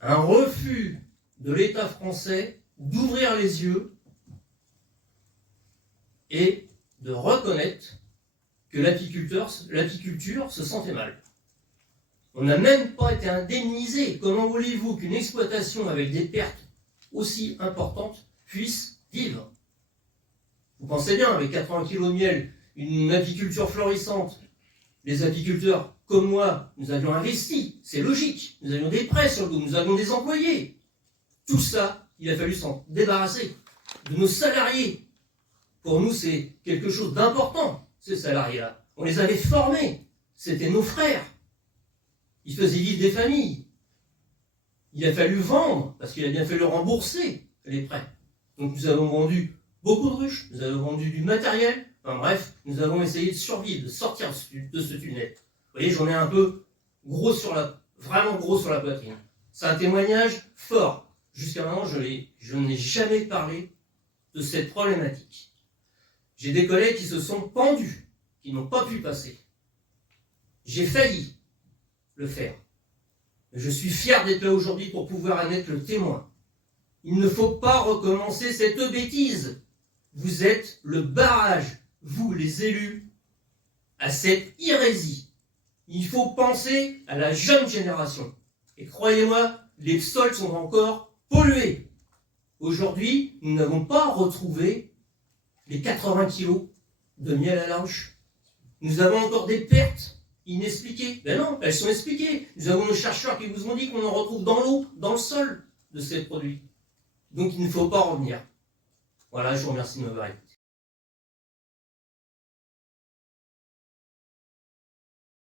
un refus de l'État français d'ouvrir les yeux et de reconnaître que l'apiculture se sentait mal. On n'a même pas été indemnisé. Comment voulez-vous qu'une exploitation avec des pertes aussi importantes puisse vivre? Vous pensez bien, avec 80 kg de miel, une apiculture florissante, les apiculteurs comme moi, nous avions investi, c'est logique, nous avions des prêts sur le dos, nous avions des employés. Tout ça, il a fallu s'en débarrasser. De nos salariés. Pour nous, c'est quelque chose d'important, ces salariés-là. On les avait formés, c'était nos frères. Ils faisaient vivre des familles. Il a fallu vendre, parce qu'il a bien fallu rembourser les prêts. Donc nous avons vendu beaucoup de ruches, nous avons vendu du matériel, enfin bref, nous avons essayé de survivre, de sortir de ce tunnel. Vous voyez, j'en ai un peu vraiment gros sur la poitrine. C'est un témoignage fort. Jusqu'à maintenant, je n'ai jamais parlé de cette problématique. J'ai des collègues qui se sont pendus, qui n'ont pas pu passer. J'ai failli le faire. Mais je suis fier d'être là aujourd'hui pour pouvoir en être le témoin. Il ne faut pas recommencer cette bêtise. Vous êtes le barrage, vous les élus, à cette hérésie. Il faut penser à la jeune génération. Et croyez-moi, les sols sont encore pollués. Aujourd'hui, nous n'avons pas retrouvé les 80 kilos de miel à la ruche. Nous avons encore des pertes inexpliquées. Ben non, elles sont expliquées. Nous avons nos chercheurs qui vous ont dit qu'on en retrouve dans l'eau, dans le sol de ces produits. Donc il ne faut pas revenir. Voilà, je vous remercie de m'avoir écouté.